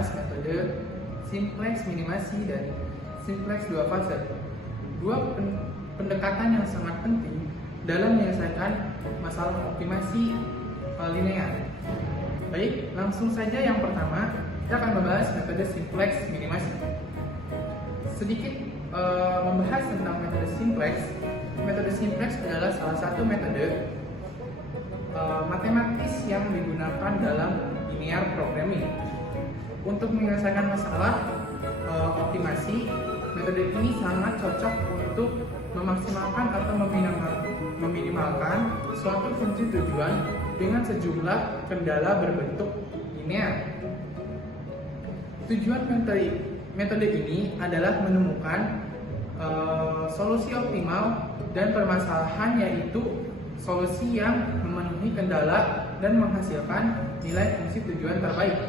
membahas metode simplex minimasi dan simplex dua fase. Dua pendekatan yang sangat penting dalam menyelesaikan masalah optimasi linear. Baik, langsung saja yang pertama kita akan membahas metode simplex minimasi. Sedikit membahas tentang metode simplex. Metode simplex adalah salah satu metode matematis yang digunakan dalam linear programming. Untuk menyelesaikan masalah optimasi, metode ini sangat cocok untuk memaksimalkan atau meminimalkan suatu fungsi tujuan dengan sejumlah kendala berbentuk linear. Tujuan metode ini adalah menemukan solusi optimal dan permasalahan, yaitu solusi yang memenuhi kendala dan menghasilkan nilai fungsi tujuan terbaik.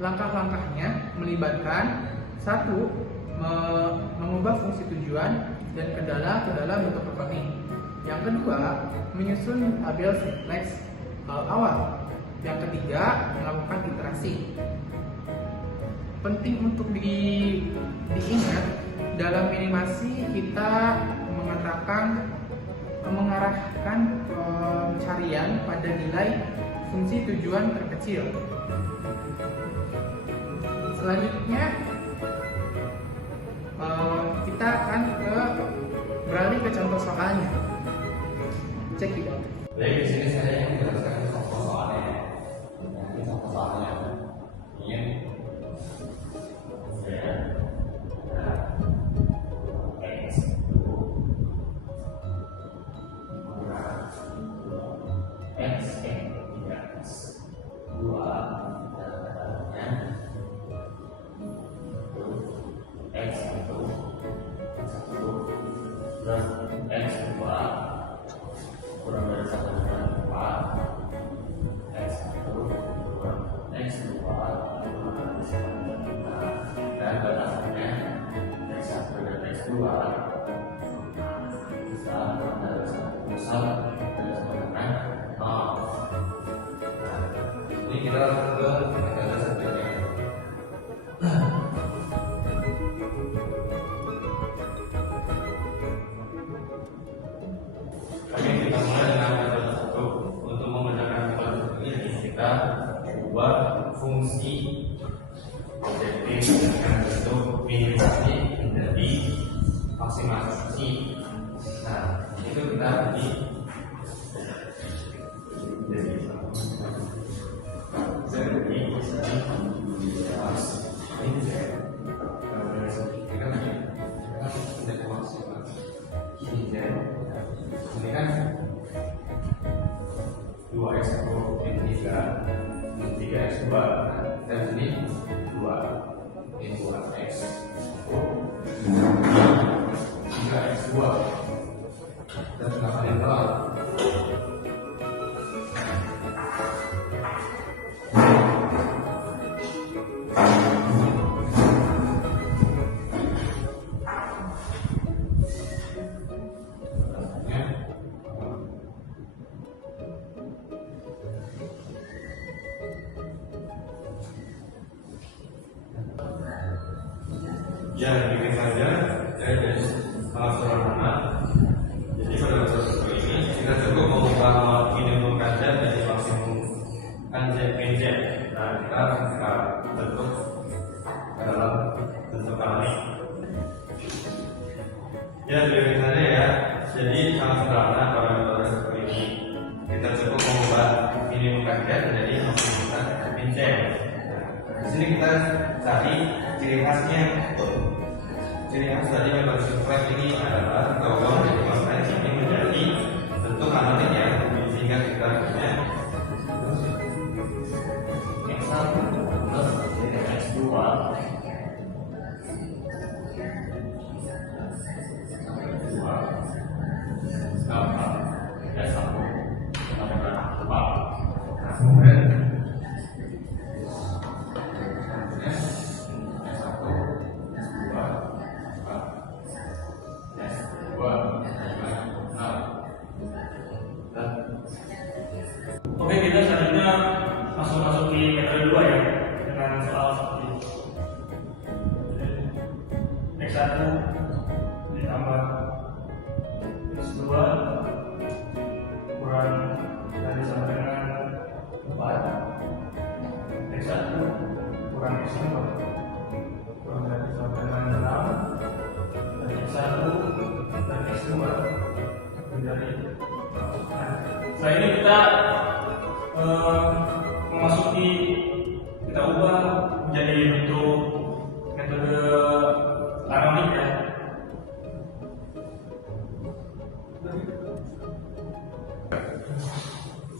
Langkah-langkahnya melibatkan 1. Mengubah fungsi tujuan dan kendala ke dalam bentuk reckoning. Yang kedua, menyusun tabel simplex awal. Yang ketiga, melakukan iterasi. Penting untuk diingat, dalam minimasi kita mengarahkan pencarian pada nilai fungsi tujuan terkecil. Selanjutnya kita akan beralih ke contoh soalnya. Cek itu. Baik, di sini saya yang menjelaskan contoh soalnya. Ini contoh soalnya. Ini kurang dari 1/4 X2 dan batasannya X1 dan X2 bisa dari 1 pusat dan sebenarnya 0. Ini kita ke metode selanjutnya. Kita mulai dengan metode 1. Untuk membedakan metode ini, kita ubah fungsi objektif dengan bentuk minimasi menjadi maksimasi. Nah, itu kita jadi ini kan 2x1 ini 3x2, dan ini 2 ini 2x 3x2 dan kenapa ini telah ya, bikin saja jadi sangat sederhana. Jadi pada metode seperti ini kita cukup mengubah minimum kanjeng jadi maksimum kanjeng pinjam. Nah, kita bisa bentuk ke dalam bentuk kali. Ya, bikin saja ya. Jadi sangat sederhana pada metode seperti ini. Kita cukup mengubah minimum kanjeng jadi maksimum kanjeng pinjam. Di sini kita cari ciri khasnya. Ciri khas dari metode simplex ini adalah bahwa simplex ini menjadi bentuk analitik ya, sehingga kita punya X1 plus X2 kemudian Oke, kita selanjutnya masuk di metode 2 ya, dengan soal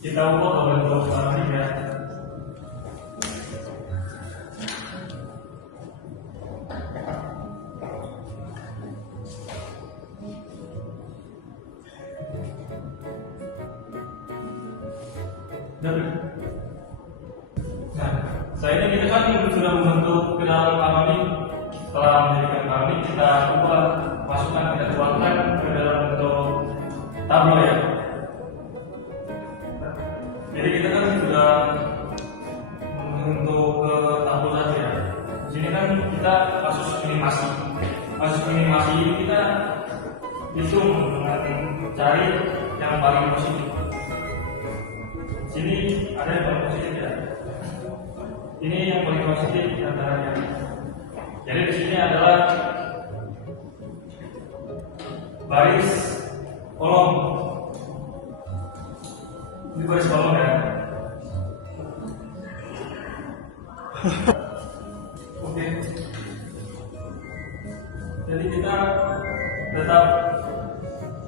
kita ubah ke bentuk paradigma ya. Nah, setelah ini kita kan sudah membentuk kedalaman paradigma. Setelah menjadikan paradigma, kita ubah, masukkan, kita tuangkan ke dalam bentuk tabel ya. Jadi kita kan sudah membentuk ke tabel saja ya. Di sini kan kita kasus minimasi. Kasus minimasi ini kita hitung dengan cari yang paling positif. Di sini ada yang paling positif ya. Ini yang paling positif antaranya. Jadi di sini adalah baris kolom. Ini baris kolom ya. Oke. Jadi kita tetap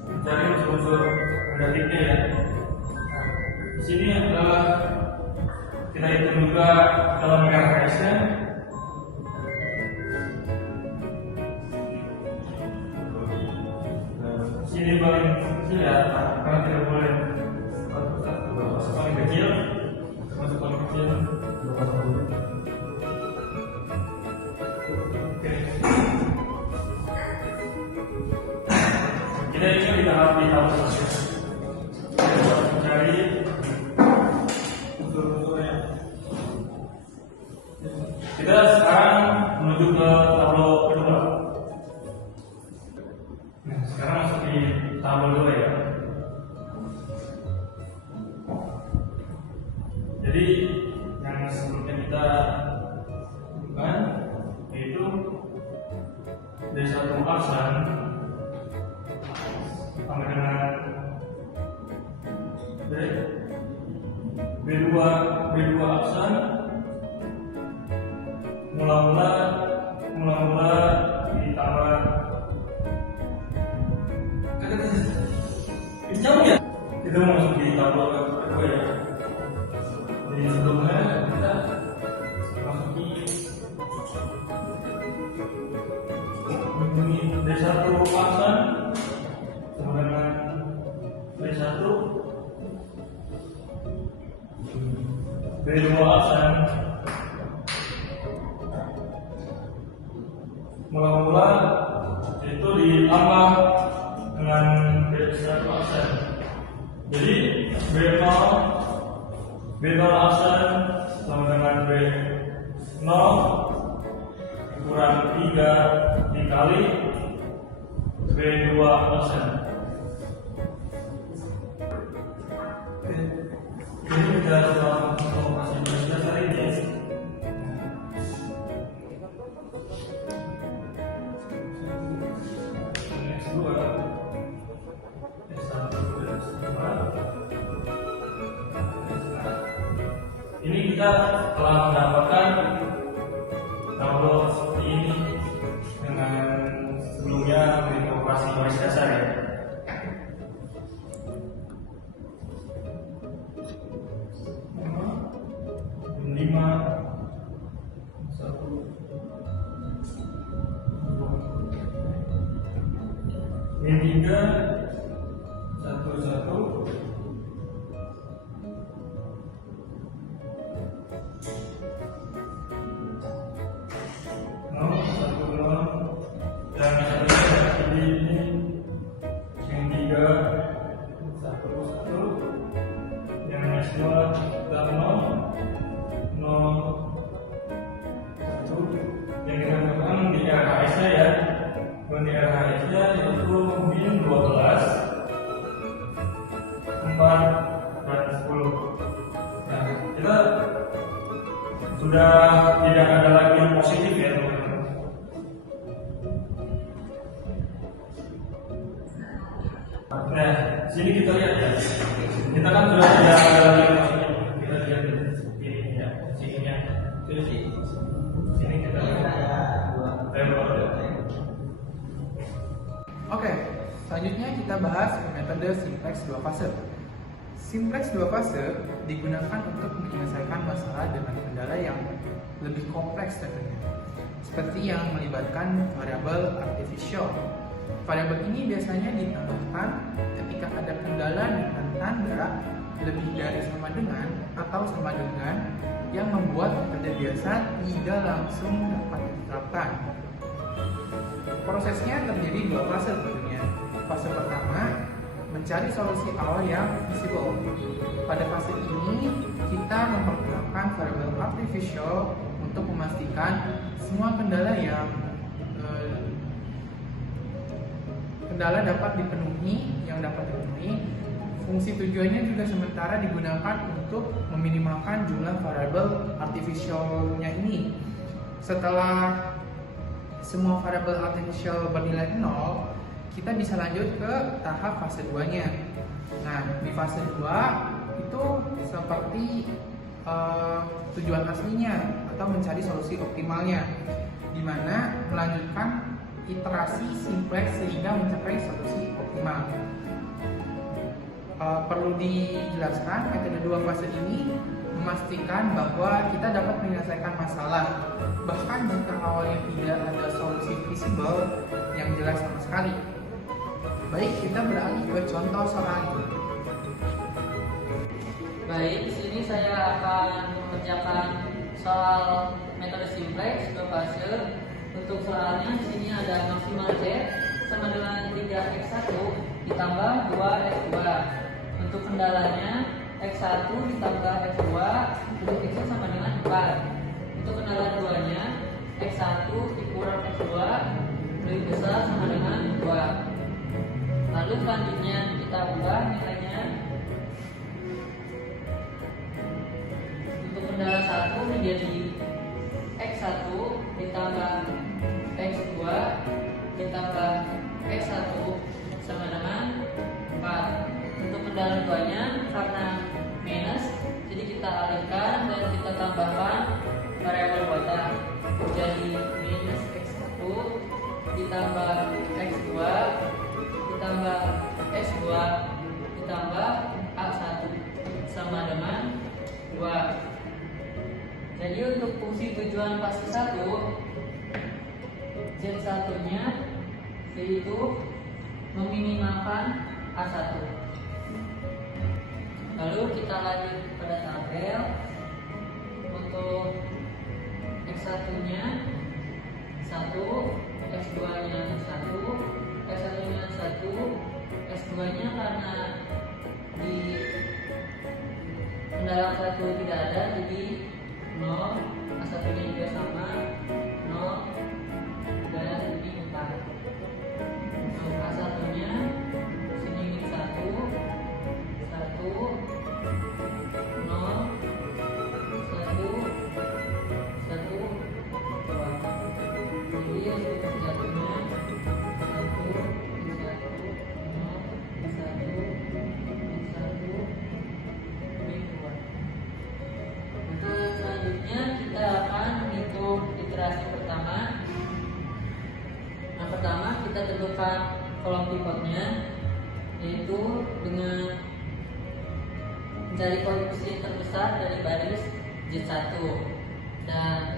mencari unsur-unsur negatifnya ya. Di sini adalah kita hitung juga dalam RHS-nya. Sini paling kecil ya, karena tidak boleh paling kecil, masuk paling kecil. Oke. Kita ini di tahap saja. Kita mencari unsur-unsurnya. Kita sekarang menuju ke tabel kedua. Nah, sekarang masuk di tabel dua ya. Jadi yang sebelumnya kita lakukan yaitu D1 aksen sama dengan B2 aksen mula-mula ditambah jauh ya. Kita masuk di tabel kedua ya. Jadi sebelumnya kita masuk di ini D1 aksen sama dengan B1 B2 aksen mula-mula itu ditambah dengan B1 aksen. Jadi B0 aksen sama dengan B0 kurang 3 dikali B2 aksen. Ini kita sudah masih bisa cari ini. Ini kita telah mendapatkan tabel seperti ini dengan sebelumnya memiliki operasi baris dasar ya. Lima, satu, dua, ini 3, 1, 1. Yang kita lakukan di RHS-nya ya, di RHS-nya itu min 12, 4, dan 10. Nah, kita sudah tidak ada lagi yang positif ya teman-teman. Nah, sini kita lihat ya, kita kan sudah tidak ada lagi yang positif. Kita lihat di sini ya, sininya. Sini kita lihat. Oke, selanjutnya kita bahas metode simplex dua fase. Simplex dua fase digunakan untuk menyelesaikan masalah dengan kendala yang lebih kompleks tentunya, seperti yang melibatkan variabel artificial. Variabel ini biasanya ditambahkan ketika ada kendala dengan tanda lebih dari sama dengan atau sama dengan yang membuat metode biasa tidak langsung dapat diterapkan. Prosesnya terdiri dua fase tentunya. Fase pertama, mencari solusi awal yang visible. Pada fase ini, kita mempergunakan variabel artificial untuk memastikan semua kendala dapat dipenuhi. Fungsi tujuannya juga sementara digunakan untuk meminimalkan jumlah variabel artificialnya ini. Setelah semua variabel artificial bernilai 0, kita bisa lanjut ke tahap fase 2-nya. Nah, di fase 2 itu seperti tujuan aslinya atau mencari solusi optimalnya, di mana melanjutkan iterasi simplex sehingga mencapai solusi optimal. Perlu dijelaskan, metode 2 fase ini memastikan bahwa kita dapat menyelesaikan masalah, bahkan jika awalnya tidak ada solusi visible yang jelas sama sekali. Baik, kita beralih ke contoh soal. Baik, di sini saya akan mengerjakan soal metode simplex dua fase. Untuk soalnya di sini ada maksimal Z sama dengan 3x1 ditambah 2x2. Untuk kendalanya x1 ditambah x2 untuk x sama dengan 4. Untuk kendala 2-nya x1 dikurang x2 lebih besar sama dengan 2. Lalu selanjutnya kita ubah nilainya. Untuk kendala 1 menjadi x1 ditambah x2 ditambah x1 sama dengan 4. Untuk kendala 2-nya karena minus, jadi kita alihkan dan kita tambahkan variabel buatan. Jadi minus x1 ditambah x2 ditambah x2 ditambah a1 sama dengan 2. Jadi untuk fungsi tujuan fase 1, Z1-nya yaitu meminimalkan A1. Lalu kita lanjut pada tabel. Untuk X1-nya 1, X2-nya 1, X1-nya 1, X2-nya karena di kendala 1 tidak ada, jadi 0, A1-nya juga sama 0 dan ini 4. Untuk A1-nya sini 1 1 0 kita tentukan kolom pivotnya, yaitu dengan mencari koefisien terbesar dari baris Z1, dan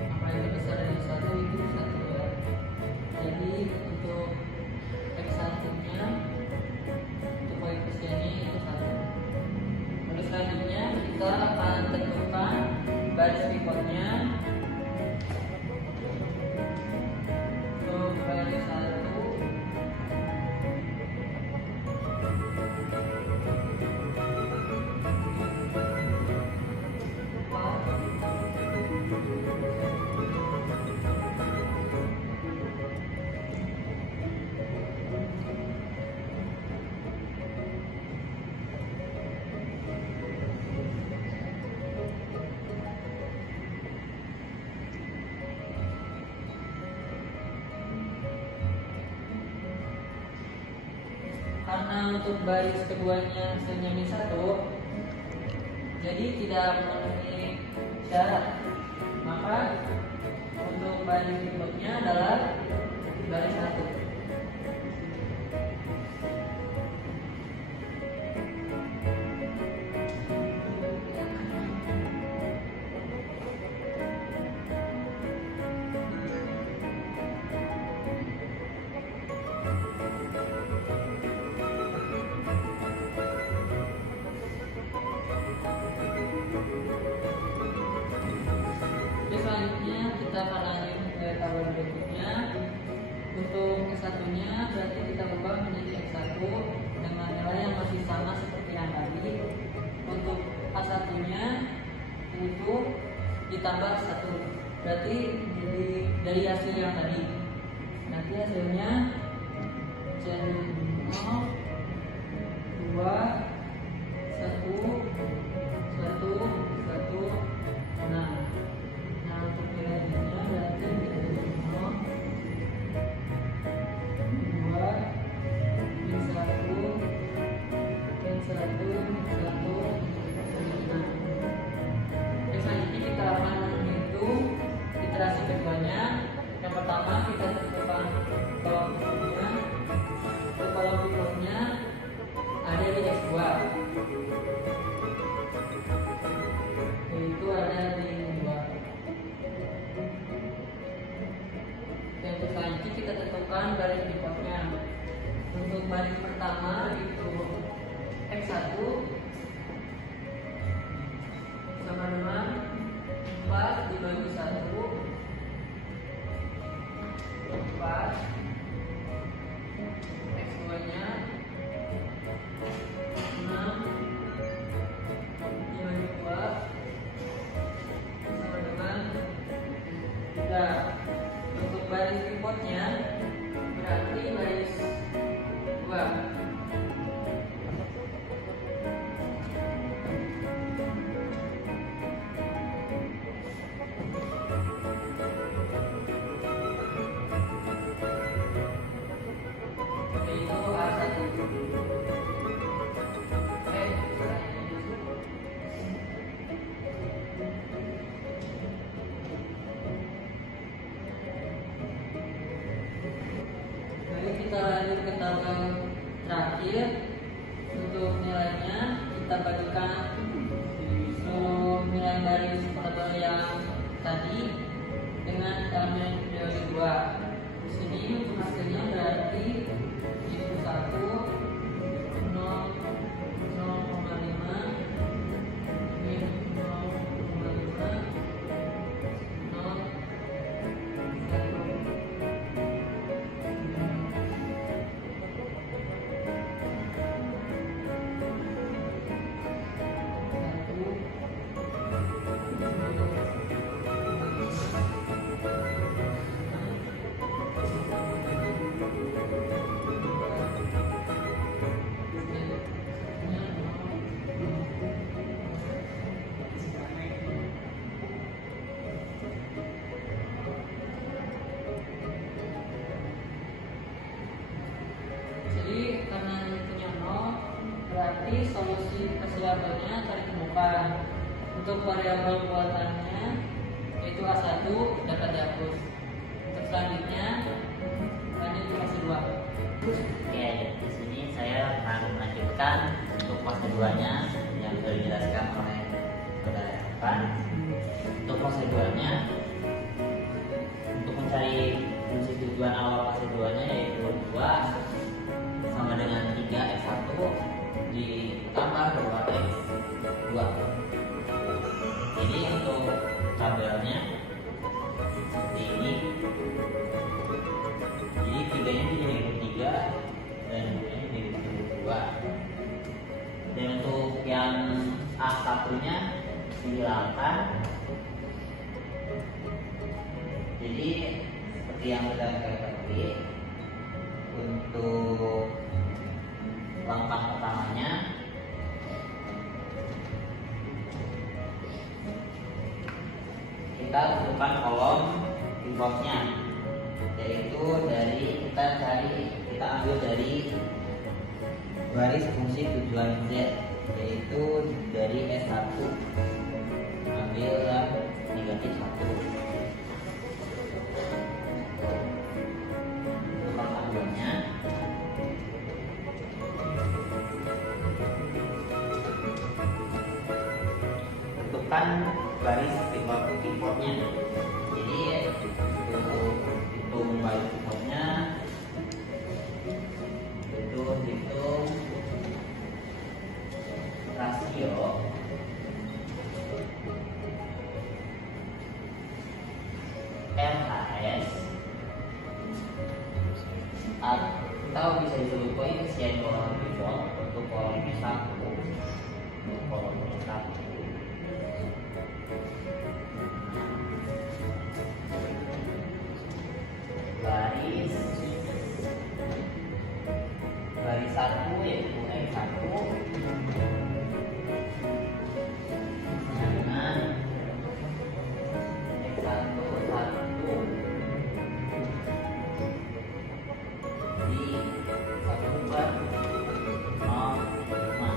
apa yang terbesar dari Z1 itu 1 ya. Jadi untuk X1-nya untuk koefisiennya itu 1. Lalu selanjutnya kita akan tentukan baris pivotnya. Baris 1 karena untuk baris keduanya hasilnya min 1, jadi tidak memenuhi syarat, maka untuk baris pivotnya adalah baris 1. kita akan lanjut ke tabel berikutnya. Untuk X1 nya berarti kita ubah menjadi X1 dengan nilai yang masih sama seperti yang tadi. Untuk A1 nya itu ditambah 1, berarti dari hasil yang tadi nanti hasilnya jadi 0, 2, 1, 1, 1. Nah untuk nilainya berarti menjadi 0, 2, min 1, min 1. Nah, selanjutnya kita akan menghitung iterasi keduanya. Yang pertama kita tentukan kolom pivotnya. Untuk kolom pivotnya ada di X2, yaitu ada di 2. Dan selanjutnya kita tentukan baris pivotnya. Untuk baris pertama itu X1 sama dengan 4 dibagi 1, 4. X2 nya 6 dibagi 2 sama dengan 3. Untuk baris pivotnya berarti baris 2. Lalu kita lanjut ke tabel terakhir. Untuk nilainya kita bagikan seluruh nilai baris tabel yang tadi dengan elemen periode 2. Di sini untuk hasilnya berarti itu 1, 0, 0,5, min 0,5, 0, 1. Jadi karena intinya 0, berarti solusi variabelnya cari temukan. Untuk variabel buatannya yaitu A1 dapat dihapus. Untuk selanjutnya lanjut ke fase 2. Oke, di sini saya akan melanjutkan untuk fase 2-nya yang sudah dijelaskan oleh saudara Evan. Untuk fase 2-nya, untuk mencari fungsi tujuan awal fase 2-nya yaitu 2 sama dengan 3x1 ditambah 2x2. Jadi untuk tabelnya seperti ini. Jadi 3-nya jadi 3 dan 2-nya jadi 2. Dan untuk yang A1-nya dihilangkan. Jadi seperti yang sudah kita ketahui, untuk langkah pertamanya kita tentukan kolom pivotnya, yaitu kita ambil dari baris fungsi tujuan Z, yaitu dari S1, ambil yang negatif 1. Untuk langkah 2-nya tentukan baris pivotnya. Jadi untuk hitung baris pivotnya itu hitung rasio yaitu X1 dengan X1 1 di 1/05.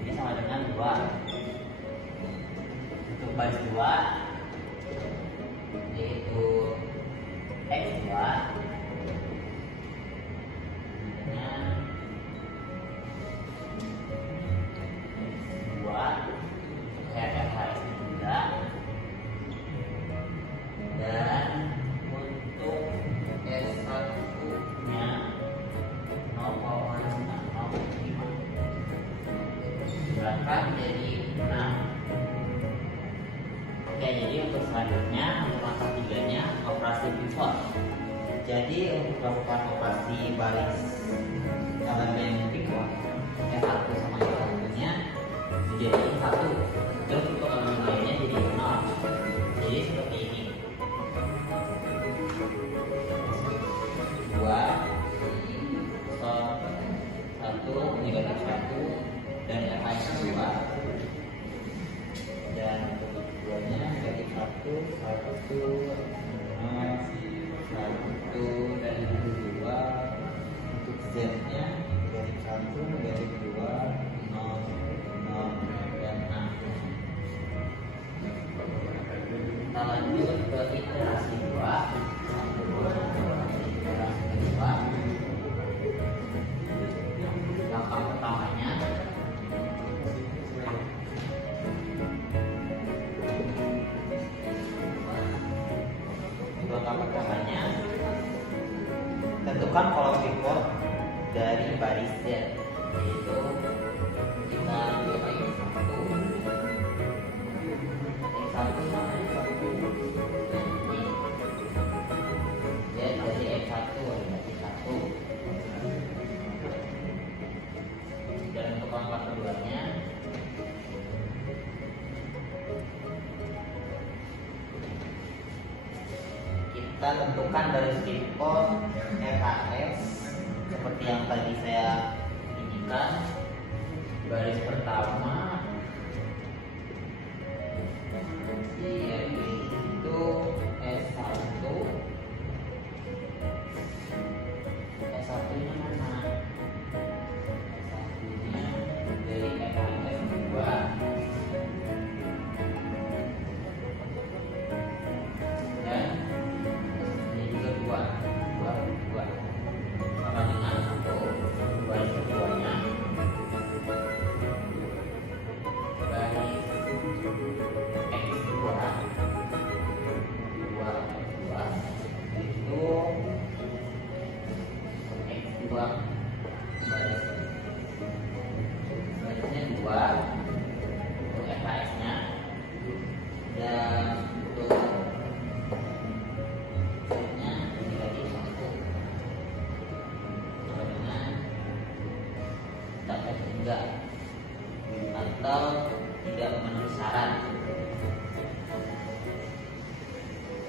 Ini sama dengan 2. Untuk baris 2 yaitu X2 dengan X2 FHS juga, dan untuk S1 nya 0,05 berangkat jadi 6. Oke, jadi untuk selanjutnya untuk langkah 3-nya operasi pivot. Jadi untuk melakukan operasi baris elemen pivot S1 sama S1-nya menjadi 1, terus untuk elemen lainnya jadi 0. Jadi seperti ini. 2 1 negatif 1 dan FH 2, dan untuk keduanya negatif 1 dan 2. Untuk Z nya negatif 1 negatif 2 0 dan 6. Kita lanjut ke iterasi 2. Langkah pertamanya tentukan kolom pivot dari baris Z, yaitu kita ambil X1 sama X1 ini Z dari X1 berarti 1. Dan untuk langkah keduanya kita tentukan dari pivot FHS seperti yang tadi saya tunjukkan. Baris pertama yaitu S1. S1 nya mana? S1 nya dari FHS 2 dan ini juga 2 sama dengan 1. Baris keduanya baris X2 itu X2 barisnya 2 untuk FHS nya, dan untuk Z-nya negatif 1 sama dengan tak enggak atau tidak memenuhi syarat.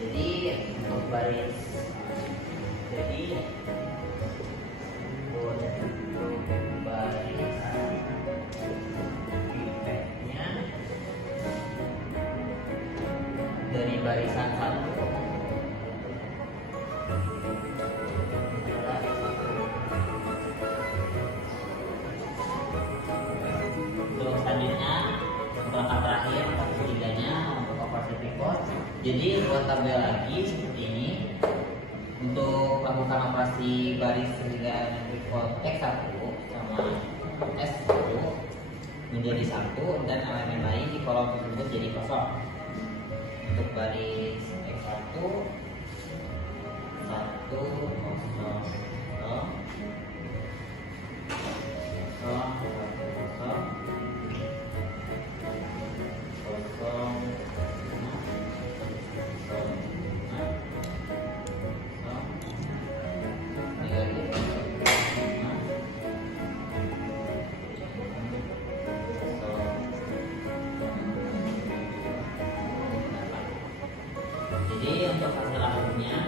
Jadi untuk baris pivotnya dari barisan 1 adalah X1. Untuk selanjutnya langkah terakhir langkah ketiganya untuk operasi pivot. Jadi buat tabel lagi seperti ini. Untuk melakukan operasi baris sehingga elemen pivot X1 sama S1 menjadi 1 dan elemen lain di kolom tersebut jadi kosong. Untuk baris X1 1 0 selanjutnya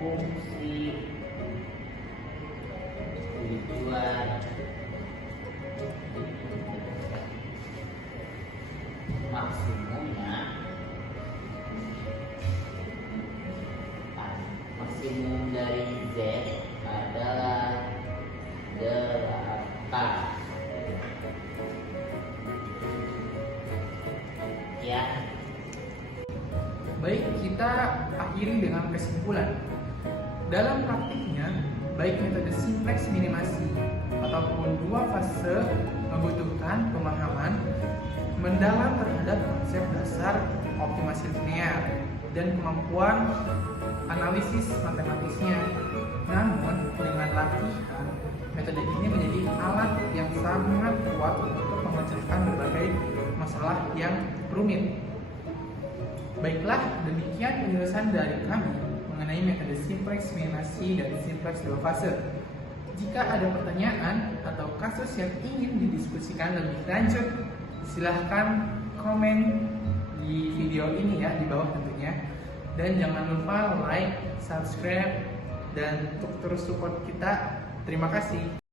fungsi tujuan maksimumnya maksimum dari Z adalah 8 ya. Baik, kita akhiri dengan kesimpulan. Dalam praktiknya, baik metode simplex minimasi ataupun dua fase membutuhkan pemahaman mendalam terhadap konsep dasar optimasi linear dan kemampuan analisis matematisnya. Namun, dengan latihan, metode ini menjadi alat yang sangat kuat untuk memecahkan berbagai masalah yang rumit. Baiklah, demikian penjelasan dari kami mengenai metode simplex minimasi dan simplex dua fase. Jika ada pertanyaan atau kasus yang ingin didiskusikan lebih lanjut, silahkan komen di video ini ya, di bawah tentunya. Dan jangan lupa like, subscribe, dan untuk terus support kita. Terima kasih.